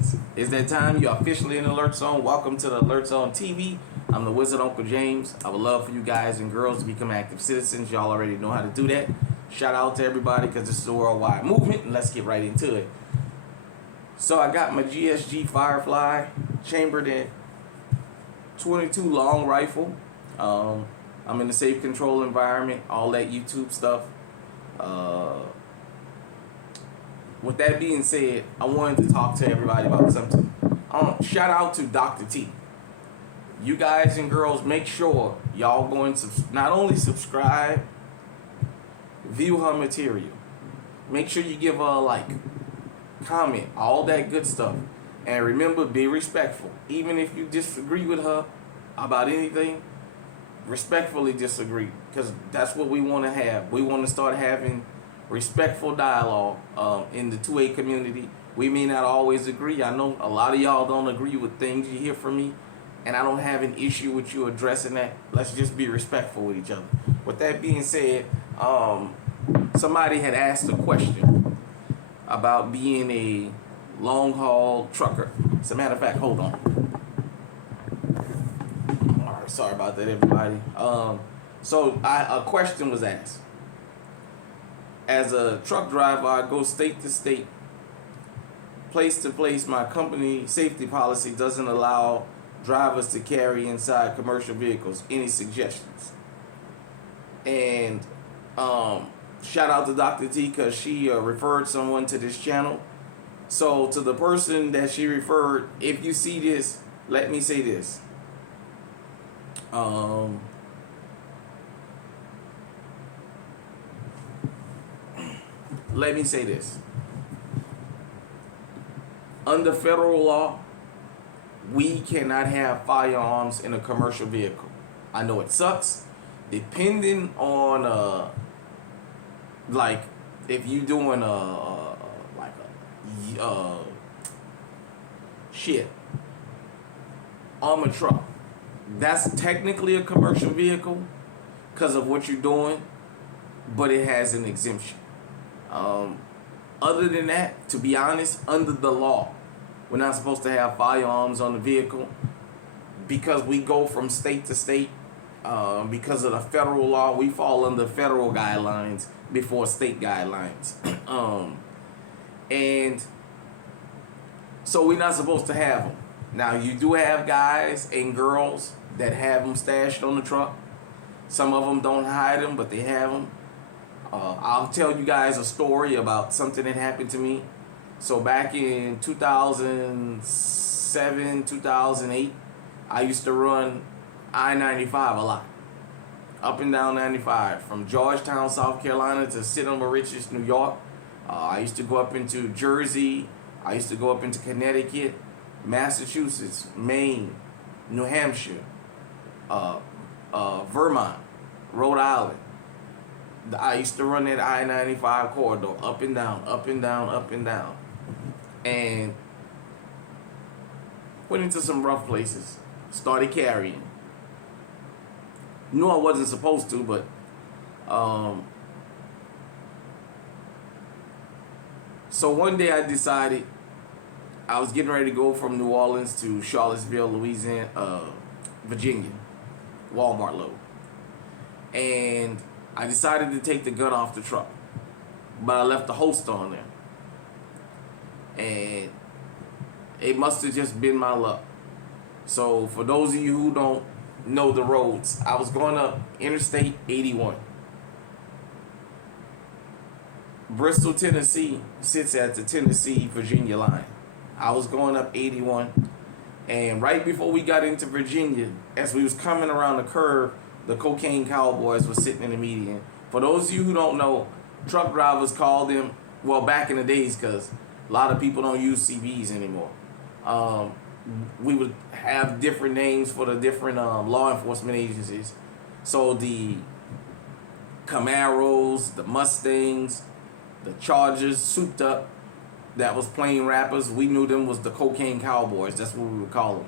citizens. It's that time. You're officially in the Alert Zone. Welcome to the Alert Zone TV. I'm the Wizard Uncle James. I would love for you guys and girls to become active citizens. Y'all already know how to do that. Shout out to everybody because this is a worldwide movement, and let's get right into it. So I got my GSG Firefly chambered in 22 long rifle. I'm in a safe control environment, all that YouTube stuff. With that being said, I wanted to talk to everybody about something. Shout out to Dr. T. You guys and girls, make sure y'all go and not only subscribe, view her material. Make sure you give her a like, comment, all that good stuff. And remember, be respectful. Even if you disagree with her about anything, respectfully disagree. Because that's what we want to have. We want to start having respectful dialogue in the 2A community. We may not always agree. I know a lot of y'all don't agree with things you hear from me, and I don't have an issue with you addressing that. Let's just be respectful with each other. With that being said, somebody had asked a question about being a long haul trucker. As a matter of fact, hold on. All right, sorry about that, everybody. So a question was asked. As a truck driver, I go state to state, place to place. My company safety policy doesn't allow drivers to carry inside commercial vehicles. Any suggestions? And shout out to Dr. T because she referred someone to this channel. So to the person that she referred, if you see this, let me say this. Let me say this. Under federal law, we cannot have firearms in a commercial vehicle. I know it sucks. Depending on like if you doing armored truck, that's technically a commercial vehicle because of what you're doing, but it has an exemption. Other than that, to be honest, under the law, we're not supposed to have firearms on the vehicle because we go from state to state. Because of the federal law, we fall under federal guidelines before state guidelines. And so we're not supposed to have them. Now, you do have guys and girls that have them stashed on the truck. Some of them don't hide them, but they have them. I'll tell you guys a story about something that happened to me. So back in 2007, 2008, I used to run I-95 a lot. Up and down 95. From Georgetown, South Carolina to Cinema Riches, New York. I used to go up into Jersey. I used to go up into Connecticut, Massachusetts, Maine, New Hampshire, Vermont, Rhode Island. I used to run that I-95 corridor up and down, up and down, up and down. And went into some rough places. Started carrying. Knew I wasn't supposed to, but so one day I decided I was getting ready to go from New Orleans to Charlottesville, Louisiana, Virginia, Walmart load. And I decided to take the gun off the truck, but I left the holster on there. And it must have just been my luck. So for those of you who don't know the roads, I was going up Interstate 81. Bristol, Tennessee sits at the Tennessee-Virginia line. I was going up 81. And right before we got into Virginia, as we was coming around the curve, the Cocaine Cowboys were sitting in the median. For those of you who don't know, truck drivers call them, well, back in the days, because a lot of people don't use CBs anymore. We would have different names for the different law enforcement agencies. So the Camaros, the Mustangs, the Chargers, souped up, that was plain rappers. We knew them was the Cocaine Cowboys. That's what we would call them.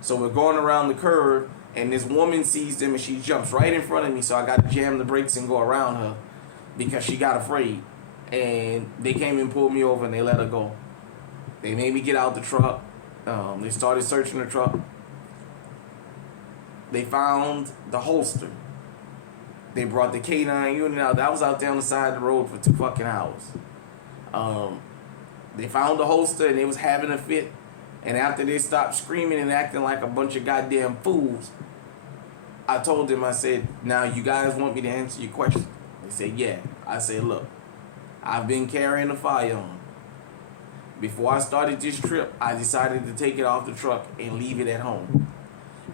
So we're going around the curve, and this woman sees them, and she jumps right in front of me. So I got to jam the brakes and go around her because she got afraid. And they came and pulled me over, and they let her go. They made me get out the truck. They started searching the truck. They found the holster. They brought the K9 unit out. That was out there on the side of the road for 2 fucking hours. They found the holster and they was having a fit. And after they stopped screaming and acting like a bunch of goddamn fools, I told them, I said, now you guys want me to answer your question? They said, yeah. I said, look, I've been carrying a firearm. Before I started this trip, I decided to take it off the truck and leave it at home.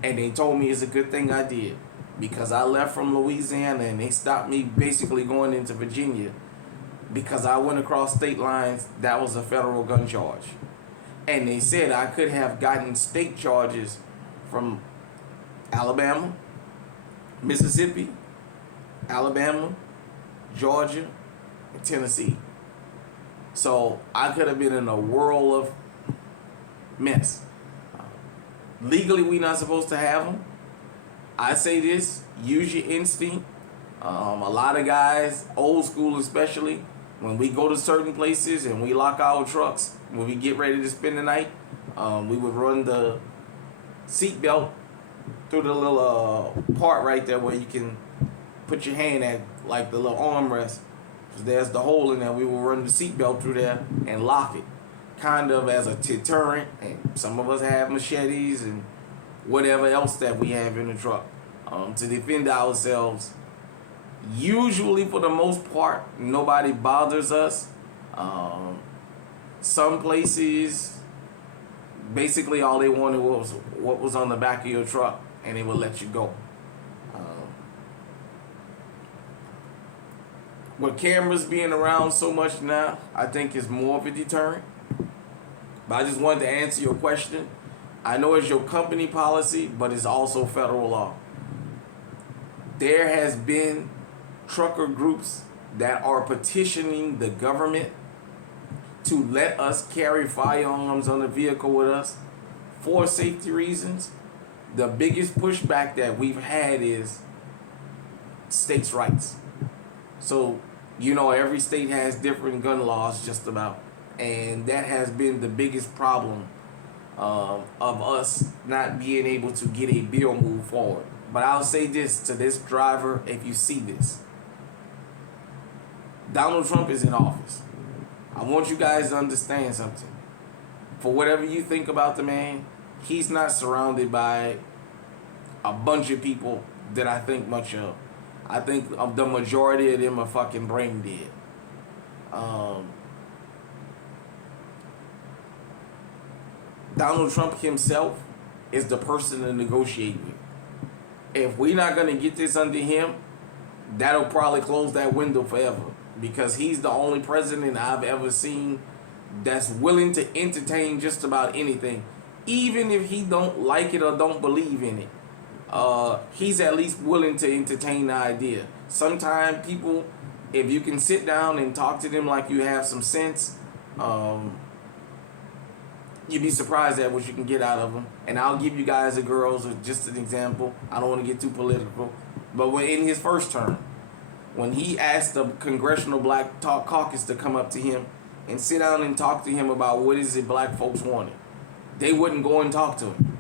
And they told me it's a good thing I did, because I left from Louisiana and they stopped me basically going into Virginia because I went across state lines. That was a federal gun charge. And they said I could have gotten state charges from Alabama, Mississippi, Alabama, Georgia, and Tennessee. So I could have been in a whirl of mess. Legally, we're not supposed to have them. I say this, use your instinct. A lot of guys, old school especially, when we go to certain places and we lock our trucks, when we get ready to spend the night, we would run the seat belt through the little part right there where you can put your hand at, like the little armrest. There's the hole in there. We will run the seatbelt through there and lock it, kind of as a deterrent. And some of us have machetes and whatever else that we have in the truck to defend ourselves. Usually, for the most part, nobody bothers us. Some places, basically all they wanted was what was on the back of your truck, and they would let you go. With cameras being around so much now, I think it's more of a deterrent. But I just wanted to answer your question. I know it's your company policy, but it's also federal law. There has been trucker groups that are petitioning the government to let us carry firearms on the vehicle with us for safety reasons. The biggest pushback that we've had is states' rights. So, you know, every state has different gun laws just about. And that has been the biggest problem of us not being able to get a bill moved forward. But I'll say this to this driver, if you see this. Donald Trump is in office. I want you guys to understand something. For whatever you think about the man, he's not surrounded by a bunch of people that I think much of. I think the majority of them are fucking brain dead. Donald Trump himself is the person to negotiate with. If we're not going to get this under him, that'll probably close that window forever. Because he's the only president I've ever seen that's willing to entertain just about anything. Even if he don't like it or don't believe in it. He's at least willing to entertain the idea. Sometimes people, if you can sit down and talk to them like you have some sense, you'd be surprised at what you can get out of them. And I'll give you guys the girls just an example. I don't want to get too political. But when in his first term, when he asked the Congressional Black Talk Caucus to come up to him and sit down and talk to him about what is it black folks wanted, they wouldn't go and talk to him.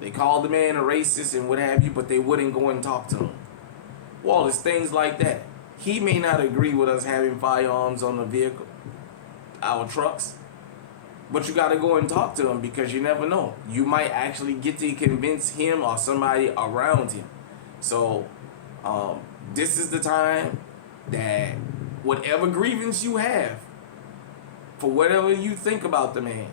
They called the man a racist and what have you, but they wouldn't go and talk to him. Well, it's things like that. He may not agree with us having firearms on the vehicle, our trucks, but you got to go and talk to him because you never know. You might actually get to convince him or somebody around him. So, this is the time that whatever grievance you have, for whatever you think about the man,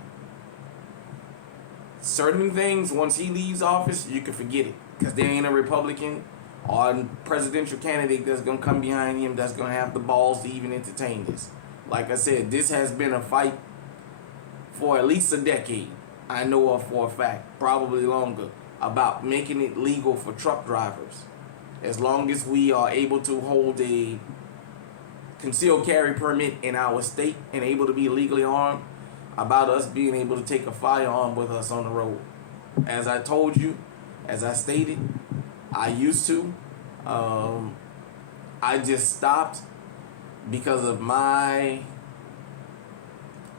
certain things, once he leaves office, you can forget it. Because there ain't a Republican or a presidential candidate that's going to come behind him that's going to have the balls to even entertain this. Like I said, this has been a fight for at least a decade. I know of for a fact, probably longer, about making it legal for truck drivers. As long as we are able to hold a concealed carry permit in our state and able to be legally armed, about us being able to take a firearm with us on the road. As I told you, as I stated, I used to. I just stopped because of my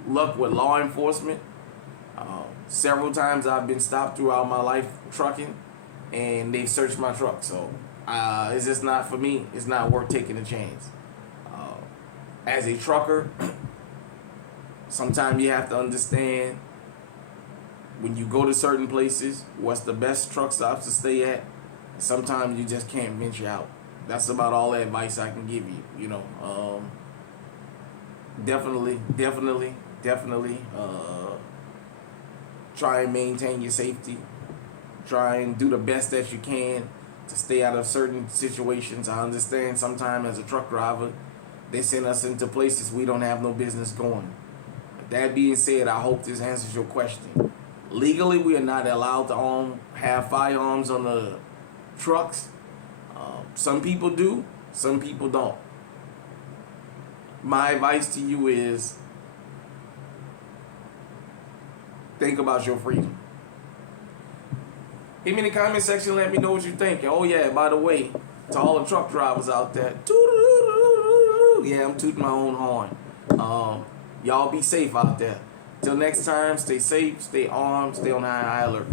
luck with law enforcement. Several times I've been stopped throughout my life trucking, and they searched my truck. So it's just not for me. It's not worth taking a chance. As a trucker, sometimes you have to understand when you go to certain places, what's the best truck stops to stay at. Sometimes you just can't venture out. That's about all the advice I can give you. You know, definitely. Try and maintain your safety. Try and do the best that you can to stay out of certain situations. I understand sometimes as a truck driver, they send us into places we don't have no business going. That being said, I hope this answers your question. Legally, we are not allowed to have firearms on the trucks. Some people do, some people don't. My advice to you is think about your freedom. Hit me in the comment section, let me know what you think. Oh yeah, by the way, to all the truck drivers out there, yeah, I'm tooting my own horn. Y'all be safe out there. Till next time, stay safe, stay armed, stay on high alert.